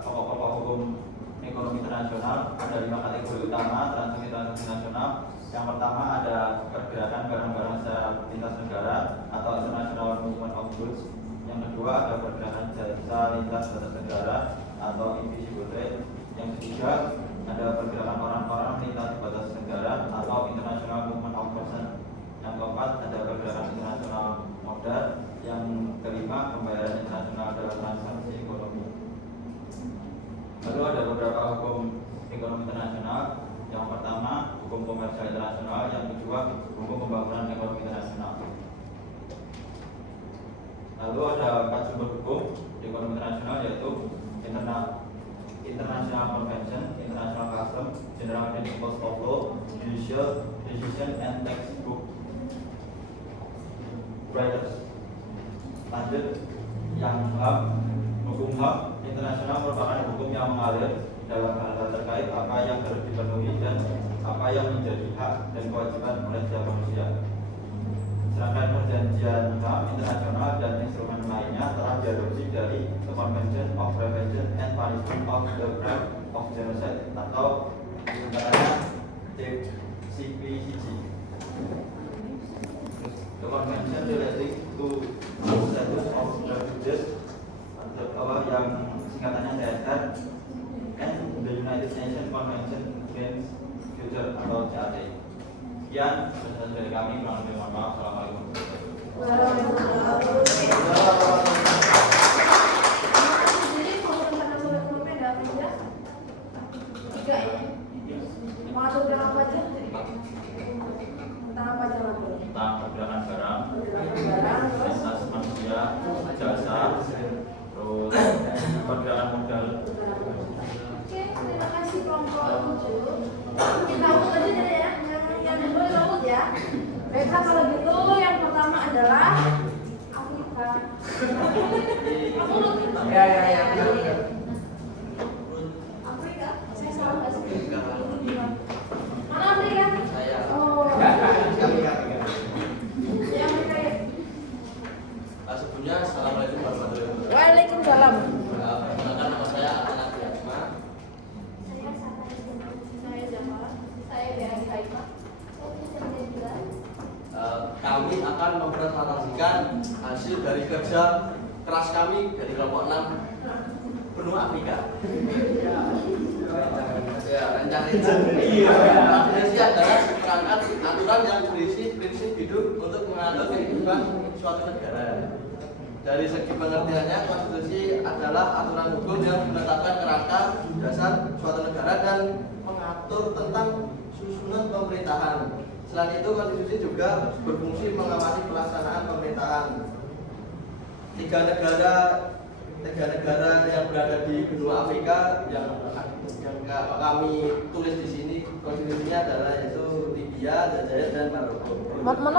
pokok-pokok hukum ekonomi internasional. Ada 5 kategori utama transaksi nasional. Yang pertama ada pergerakan barang-barang secara lintas negara atau international movement of goods. Yang kedua ada pergerakan jasa lintas batas negara atau invisible trade. Yang ketiga ada pergerakan orang-orang lintas batas negara atau international movement of person. Yang keempat ada pergerakan internasional modal. Yang kelima pembayaran internasional dalam transaksi ekonomi. Lalu ada beberapa hukum ekonomi internasional. Yang pertama hukum komersial internasional, yang kedua hukum pembangunan ekonomi internasional. Lalu ada 4 sumber hukum di ekonomi internasional, yaitu International Convention, International Custom, General Principles of Law, Judicial Decision, and Textbook Writers. Lanjut, yang HAM, hukum HAM internasional merupakan hukum yang mengalir dalam hal-hal terkait apa yang harus dipenuhi dan apa yang menjadi hak dan kewajiban oleh setiap manusia. Sedangkan perjanjian HAM internasional dan instrumen lainnya telah diadopsi dari The Convention of Prevention and Punishment of the Crime of Genocide atau sebenarnya CPCG. The Convention relating to the status of refugees, yang singkatannya CSR, and the United Nations Convention Against Torture atau CAT. Sekian penjelasan dari kami, kurang lebih mohon maaf. Assalamualaikum warahmatullahi wabarakatuh. Jadi pembentukan kurikulumnya ada apa aja? 3 ya? Mau atur tentang apa aja? Tentang apa aja lagi? Tentang pergerakan barang, terus asas manusia, jasa, terus pergerakan modal. Oke, terima kasih kelompok 7. Kita urut aja deh ya, yang dulu urut ya. Baiklah kalau gitu, yang pertama adalah Afrika. Kamu urut? Ya. Afrika? Saya salah nggak sih? Mana Afrika? Saya. Oh. Ya Afrika ya. Sebelumnya assalamualaikum warahmatullahi wabarakatuh. Waalaikumsalam. Perkenalkan nama saya Anak Yasma. Saya Jamal. Saya Dea Haifah. Kami akan mempresentasikan hasil dari kerja keras kami dari kelompok 6 benua Afrika. Ya, rencana adalah seperangkat aturan yang berisi prinsip hidup untuk mengatur kehidupan suatu negara. Dari segi pengertiannya, konstitusi adalah aturan hukum yang menetapkan kerangka dasar suatu negara dan mengatur tentang susunan pemerintahan. Selain itu, konstitusi juga berfungsi mengawasi pelaksanaan pemerintahan. Tiga negara yang berada di benua Afrika yang kami tulis di sini konstitusinya adalah yaitu Libya, Aljazair, dan Maroko. Mana?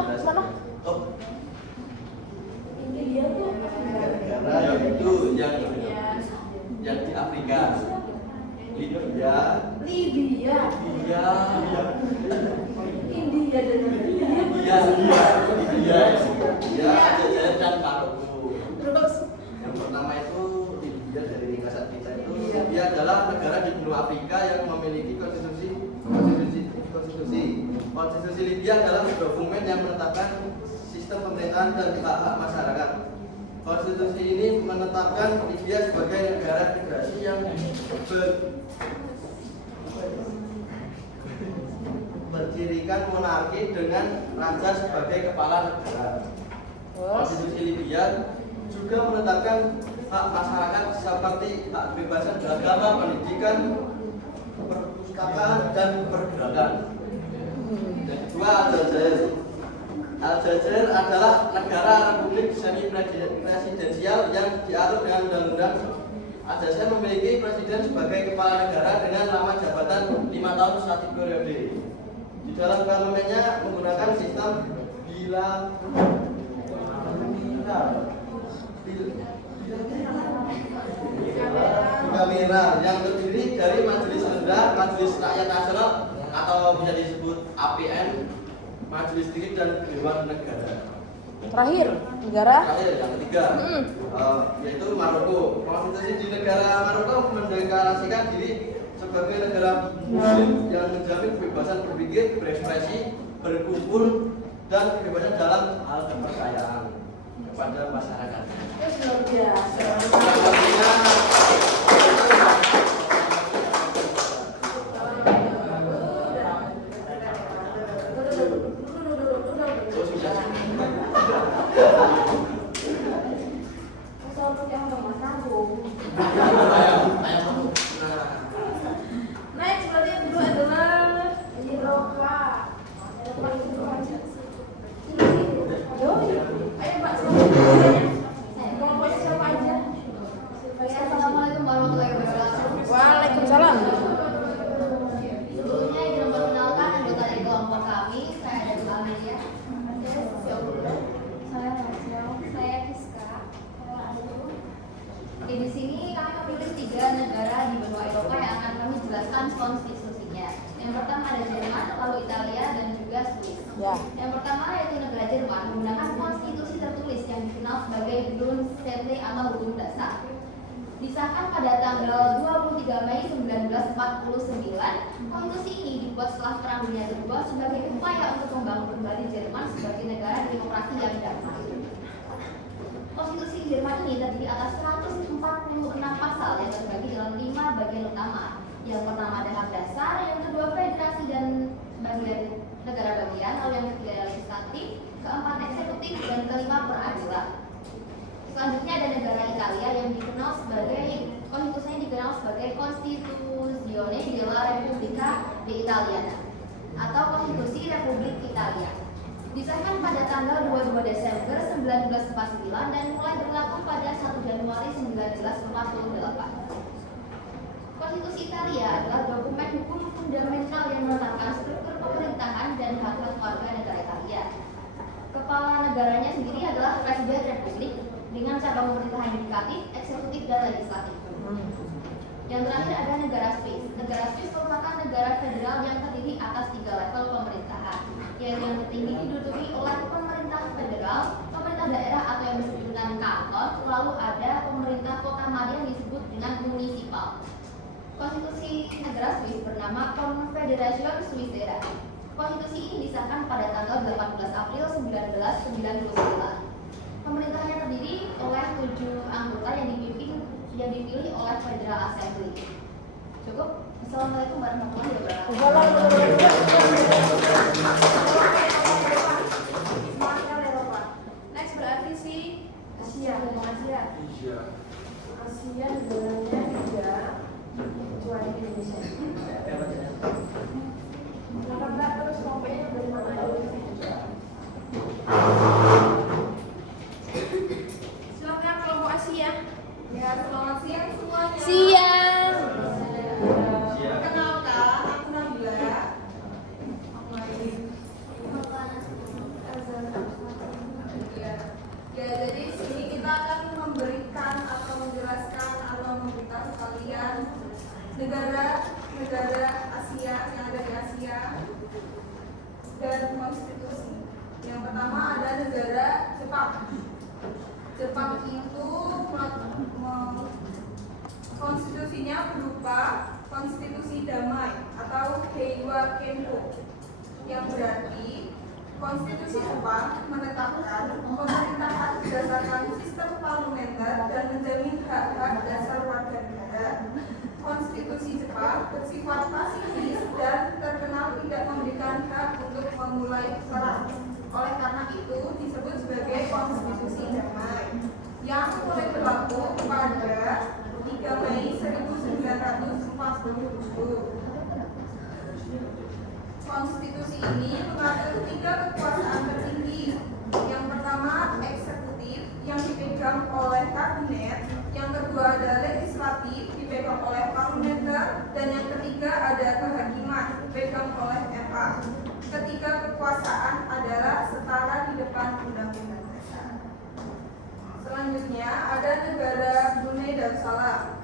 Oh, India tuh negara itu yang di Afrika. Libya, Libya, India dan Aljazair, dan Maroko. Terus Yang pertama itu Libya, dari ringkasan kita itu Libya adalah negara di benua Afrika yang memiliki konstitusi. Konstitusi Libya adalah dokumen yang menetapkan sistem pemerintahan dan hak masyarakat. Konstitusi ini menetapkan Libya sebagai negara federasi yang berdirikan monarki dengan raja sebagai kepala negara. Konstitusi Libya juga menetapkan hak masyarakat seperti hak kebebasan beragama, pendidikan, perpustakaan, dan pergerakan. Yang kedua, Aljazair. Aljazair adalah negara republik semi presidensial yang diatur dengan undang-undang. Aljazair memiliki presiden sebagai kepala negara dengan lama jabatan 5 tahun satu periode. Di dalam parlemennya menggunakan sistem bicameral yang terdiri dari Majelis Rendah, Majelis Rakyat Nasional atau bisa disebut APN, Majelis Tinggi, dan Dewan Negara. Terakhir, negara. Terakhir yang ketiga, yaitu Maroko. Konstitusi di negara Maroko mendeklarasikan diri sebagai negara Muslim yang menjamin kebebasan berpikir, berekspresi, berkumpul, dan kebebasan dalam hal kepercayaan kepada masyarakat. Luar biasa. Next berarti yang kedua adalah Eropa. Ayo Mbak, kelompoknya siapa aja? Assalamualaikum warahmatullahi wabarakatuh. Waalaikumsalam. Sebelumnya ingin memperkenalkan anggota dari kelompok kami. Saya adalah Amelia. Saya Kiska. Oke, di sini kami memilih 3 negara di benua Eropa yang akan kami jelaskan konstitusinya. Yang pertama ada Jerman, lalu Italia, dan juga Swiss. Ya. Yang pertama yaitu negara Jerman menggunakan konstitusi tertulis yang dikenal sebagai Grundgesetz atau hukum dasar. Disahkan pada tanggal 23 Mei 1949, konstitusi ini dibuat setelah Perang Dunia Kedua sebagai upaya untuk membangun kembali Jerman sebagai negara demokrasi yang damai. Konstitusi Jerman ini terdiri atas 146 pasal yang terbagi dalam 5 bagian utama. Yang pertama ada hak dasar, yang kedua federasi dan bagian negara bagian, lalu yang ketiga legislatif, keempat eksekutif, dan kelima peradilan. Selanjutnya ada negara Italia yang dikenal sebagai konstitusinya dikenal sebagai Costituzione della Repubblica d'Italia atau Konstitusi Republik Italia. Disahkan pada tanggal 22 Desember 1949 dan mulai berlaku pada 1 Januari 1948. Konstitusi Italia adalah dokumen hukum fundamental yang menetapkan struktur pemerintahan dan hak-hak warga negara Italia. Kepala negaranya sendiri adalah Presiden Republik dengan cabang pemerintahan yudikatif, eksekutif, dan legislatif. Yang terakhir ada negara Swiss. Negara Swiss merupakan negara federal yang terdiri atas 3 level pemerintahan, yaitu yang tertinggi diduduki oleh pemerintah federal, pemerintah daerah atau yang disebut dengan kanton, lalu ada pemerintah kota madya yang disebut dengan munisipal. Konstitusi negara Swiss bernama Confederation Switzera. Konstitusi ini disahkan pada tanggal 18 April 1999. Pemerintahnya terdiri oleh 7 anggota yang dipilih oleh Federal Assembly. Cukup. Assalamualaikum warahmatullahi wabarakatuh. Next berarti si Asia, Asia. Asia negaranya juga kecuali Indonesia. Karena terus kelompoknya dari mana aja? Silakan kelompok Asia. Ya, selamat siang semuanya. Siang. Perkenalkan, aku Nabila. Aku Ayu. Ya, jadi sini kita akan memberikan atau menjelaskan atau memberitahu kalian negara Asia yang ada di Asia dan konstitusi. Yang pertama ada negara Jepang. Jepang itu konstitusinya berupa konstitusi damai atau Heiwa Kenko, yang berarti konstitusi Jepang menetapkan pemerintahan berdasarkan sistem parlementer dan menjamin hak-hak dasar warga negara. Konstitusi Jepang bersifat pasifis dan terkenal tidak memberikan hak untuk memulai perang. Oleh karena itu disebut sebagai konstitusi damai yang mulai berlaku pada 3 Mei 1947. Konstitusi ini mengatur 3 kekuasaan tertinggi. Yang pertama eksekutif yang dipegang oleh kabinet, yang kedua ada legislatif dipegang oleh parlementer, dan yang ketiga ada kehakiman dipegang oleh MA. Ketiga kekuasaan adalah setara di depan undang-undang dasar. Selanjutnya ada negara Brunei Darussalam.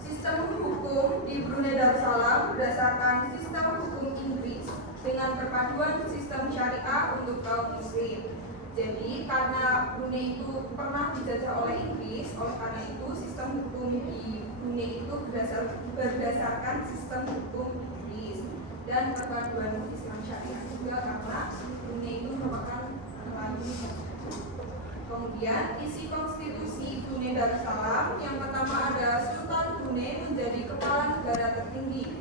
Sistem hukum di Brunei Darussalam berdasarkan sistem hukum Inggris dengan perpaduan sistem syariah untuk kaum muslim. Jadi karena Brunei itu pernah dijajah oleh Inggris, oleh karena itu sistem hukum di Brunei itu berdasarkan sistem hukum Inggris dan perpaduan Islam Syariah juga karena Brunei itu merupakan negara. Kemudian isi konstitusi Brunei Darussalam yang pertama ada Sultan Brunei menjadi kepala negara tertinggi.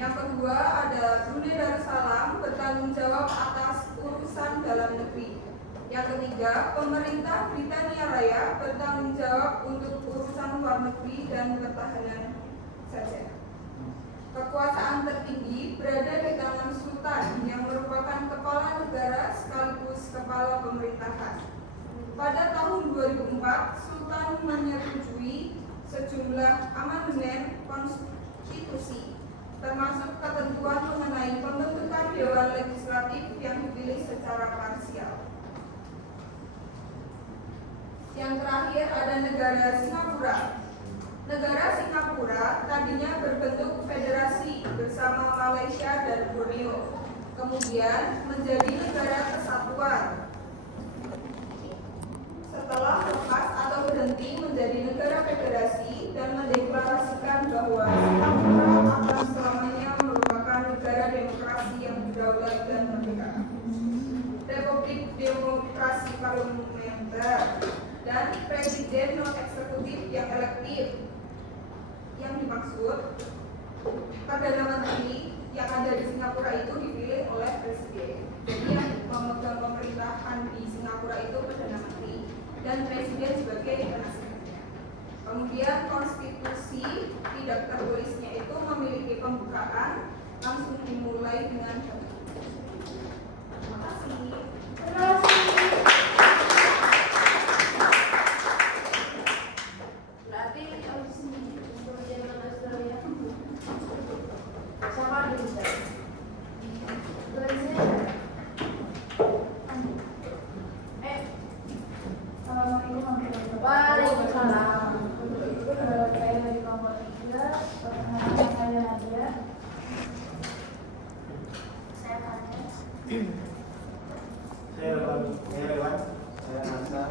Yang kedua ada Brunei Darussalam bertanggung jawab atas urusan dalam negeri. Yang ketiga, pemerintah Britania Raya bertanggung jawab untuk urusan luar negeri dan pertahanan saja. Kekuasaan tertinggi berada di tangan Sultan yang merupakan kepala negara sekaligus kepala pemerintahan. Pada tahun 2004, Sultan menyetujui sejumlah amandemen konstitusi, termasuk ketentuan mengenai pembentukan Dewan Legislatif yang dipilih secara parsial. Yang terakhir ada negara Singapura. Negara Singapura tadinya berbentuk federasi bersama Malaysia dan Borneo, kemudian menjadi negara kesatuan. Setelah lepas atau berhenti menjadi negara federasi dan mendeklarasikan bahwa Singapura akan selamanya merupakan negara demokrasi yang berdaulat dan merdeka. Republik Demokrasi Parlementer dan presiden non eksekutif yang elektif. Yang dimaksud Perdana Menteri yang ada di Singapura itu dipilih oleh presiden. Jadi yang memegang pemerintahan di Singapura itu Perdana Menteri dan presiden sebagai penasihatnya. Kemudian konstitusi tidak tertulisnya itu memiliki pembukaan langsung dimulai dengan terima kasih. Berarti harus untuk zaman Australia. Siapa yang bisa? Assalamualaikum warahmatullahi wabarakatuh. Waalaikumsalam. Saya dari kelompok 3. Perkenalkan saya Nadia. Saya Fadil. Saya Rewan. Saya Nasa.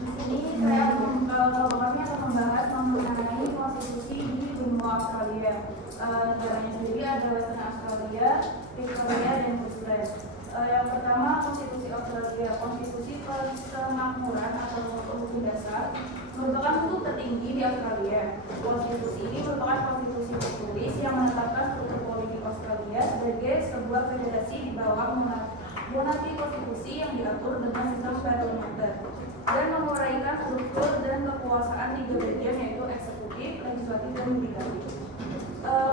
Di sini saya kelompok kami akan membahas mengenai konstitusi di benua Australia. Negaranya sendiri ada Western Australia, Victoria, dan Queensland. Yang pertama konstitusi Australia. Konstitusi Persemakmuran atau hukum dasar merupakan hukum tertinggi di Australia. Konstitusi ini merupakan konstitusi tertulis yang menetapkan struktur politik Australia sebagai sebuah federasi di bawah monarki konstitusi yang diatur dengan sistem parlementer dan menguraikan struktur dan kekuasaan tiga bagian yaitu eksekutif, legislatif, dan yudikatif.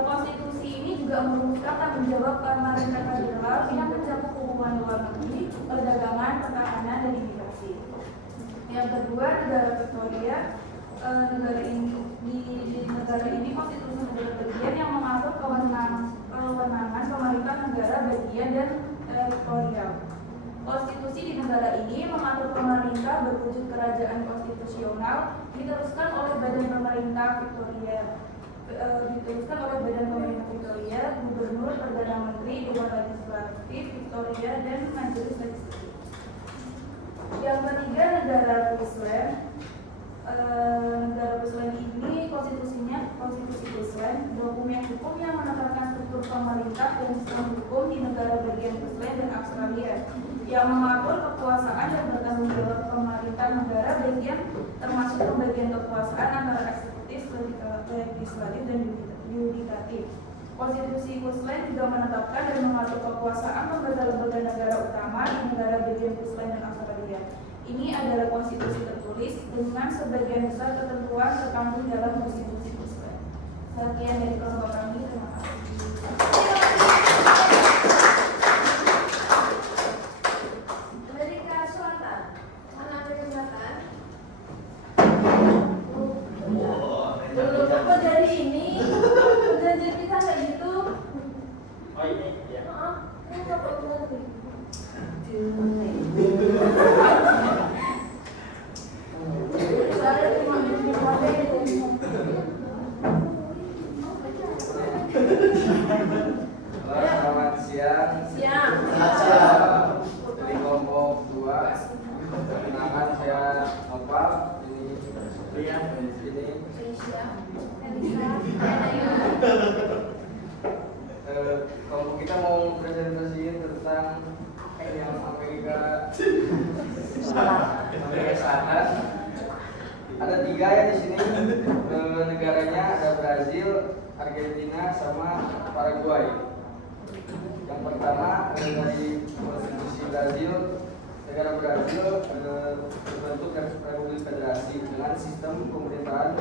Konstitusi ini juga merumuskan tanggung jawab pemerintah federal yang mencakup hubungan luar negeri, perdagangan, pertahanan, dan imigrasi. Yang kedua, negara Victoria. Di negara ini konstitusi negara bagian yang mengatur kewenangan pemerintah negara bagian dan teritorial. Konstitusi di negara ini mengatur pemerintah berwujud kerajaan konstitusional diteruskan oleh Badan Pemerintah Victoria. Gubernur, Perdana Menteri, Dewan Legislatif Victoria, dan Majelis Legislatif. Yang ketiga, negara Queensland. Negara Queensland ini konstitusi Queensland, dokumen hukum yang menetapkan struktur pemerintah dan sistem hukum di negara bagian Queensland dan Australia, yang mengatur kekuasaan dan bertanggung jawab pemerintah negara bagian, termasuk pembagian kekuasaan antara eksekutif, legislatif, dan yudikatif. Konstitusi Queensland juga menetapkan dan mengatur kekuasaan lembaga-lembaga negara utama di negara bagian Queensland dan Australia. Ini adalah konstitusi tertulis dengan sebagian besar ketentuan terkandung dalam konstitusi Queensland. Sekian dari kelompok kami, terima kasih. Amerika Selatan. Mana Amerika Selatan? Apa jadi ini? Perjanjian kita kayak gitu. Oh ini ya. Ini apa berarti? Saya cuma di Halo, selamat siang. Siang. Dari kelompok negaranya ada Brazil, Argentina, sama Paraguay. Yang pertama dari konstitusi Brazil. Negara Brazil berbentuk Republik Federasi dengan sistem pemerintahan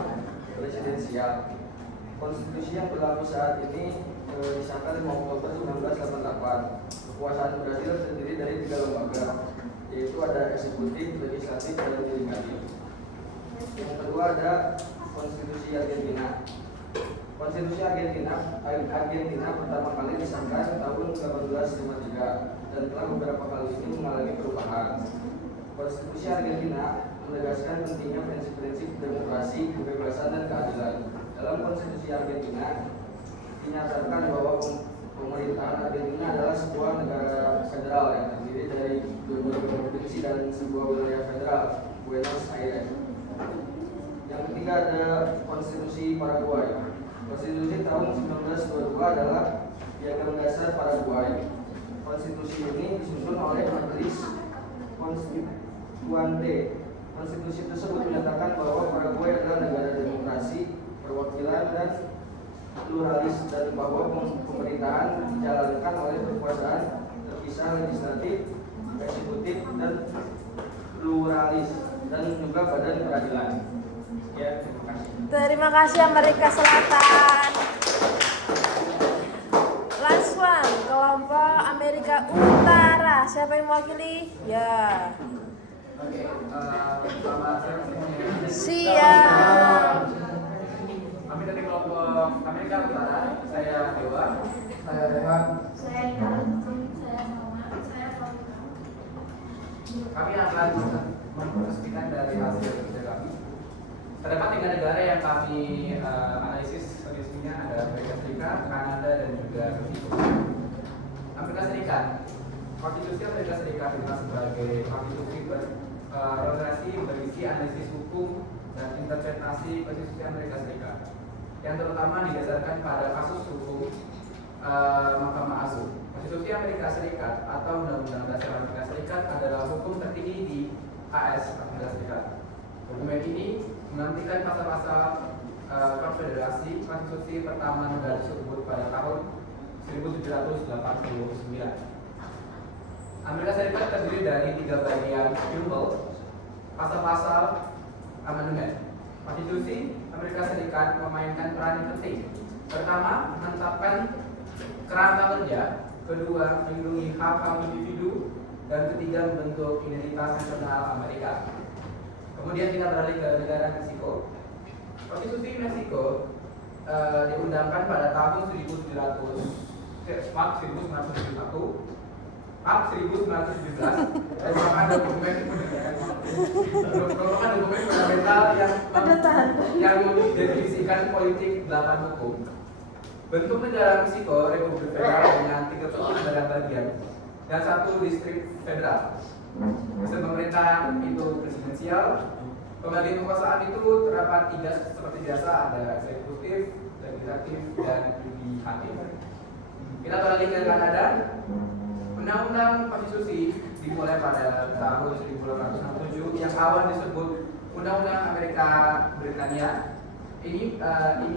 presidensial. Konstitusi yang berlaku saat ini disahkan 5 Oktober 1988. Kekuasaan Brazil terdiri dari 3 lembaga, yaitu ada eksekutif, legislatif, dan yudikatif. Yang kedua ada konstitusi Argentina. Konstitusi Argentina pertama kali disahkan tahun 1853 dan telah beberapa kali ini mengalami perubahan. Konstitusi Argentina menegaskan pentingnya prinsip-prinsip demokrasi, kebebasan, dan keadilan. Dalam konstitusi Argentina dinyatakan bahwa pemerintahan Argentina adalah sebuah negara federal yang terdiri dari beberapa provinsi dan sebuah wilayah federal, Buenos Aires. Yang ketiga ada konstitusi Paraguay. Konstitusi tahun 1922 adalah piagam dasar Paraguay. Konstitusi ini disusun oleh Majelis Konstituante. Konstitusi tersebut menyatakan bahwa Paraguay adalah negara demokrasi, perwakilan, dan pluralis, dan bahwa pemerintahan dijalankan oleh kekuasaan terpisah legislatif, eksekutif, dan pluralis, dan juga badan peradilan. Ya, terima kasih. Terima kasih Amerika Selatan. Last one, kelompok Amerika Utara. Siapa yang mewakili? Ya. Oke, selamat siang. Siap. Kami dari kelompok Amerika Utara. Saya Dewa. Saya Dewan. Saya Karin, saya Salma, saya Fafika. Kami akan mempresentasikan dari hasil kerja kami. Terdapat 3 negara yang kami analisis kondisinya, ada Amerika Serikat, Kanada, dan juga Meksiko. Amerika Serikat, konstitusi Amerika Serikat dikenal sebagai konstitusi berorientasi berisi analisis hukum dan interpretasi konstitusi Amerika Serikat, yang terutama didasarkan pada kasus hukum Mahkamah Agung. Konstitusi Amerika Serikat atau Undang-Undang Dasar Amerika Serikat adalah hukum tertinggi di AS Amerika Serikat. Dokumen ini menantikan pasal-pasal konfederasi konstitusi pertama negara tersebut pada tahun 1789. Amerika Serikat terdiri dari 3 bagian preamble, pasal-pasal amandemen. Konstitusi Amerika Serikat memainkan peran yang penting. Pertama, menetapkan kerangka kerja. Kedua, melindungi hak-hak individu. Dan ketiga, membentuk identitas nasional Amerika. Kemudian kita beralih ke negara Meksiko. Konstitusi Meksiko diundangkan pada tahun 1917 dan merupakan dokumen fundamental yang mendefinisikan politik 8 hukum. Bentuk negara Meksiko Republik Federal dengan 37 negara bagian dan 1 distrik federal. Sistem pemerintahan itu presidensial. Pembagian kekuasaan itu terdapat 3 seperti biasa, ada eksekutif, legislatif, dan yudikatif. Kita beralih ke Kanada. Undang-undang konstitusi dimulai pada tahun 1867 yang awal disebut Undang-Undang Amerika Britania. Ini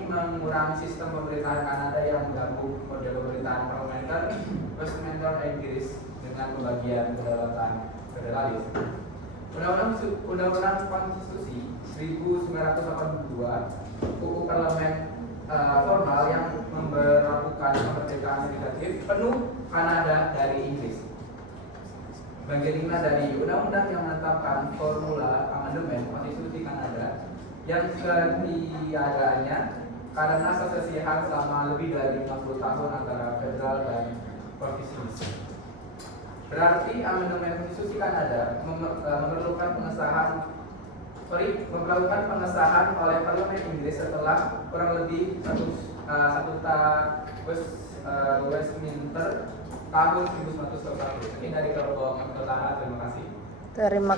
mengurangi sistem pemerintahan Kanada yang menggabung model pemerintahan parlementer, Westminster Inggris dengan pembagian kedaulatan federalis. Undang-Undang Konstitusi 1982 UU Parlemen formal yang memberlakukan kemerdekaan legislatif penuh Kanada dari Inggris. Bagian 5 dari undang-undang yang menetapkan formula amandemen konstitusi Kanada yang ketiadaannya karena sesesihan selama lebih dari 50 tahun antara federal dan provinsi. Berarti amandemen konstitusi Kanada memerlukan pengesahan oleh Parlemen Inggris setelah kurang lebih satu Westminster tahun 1941. Ini dari kelompok Utara. Terima kasih. Terima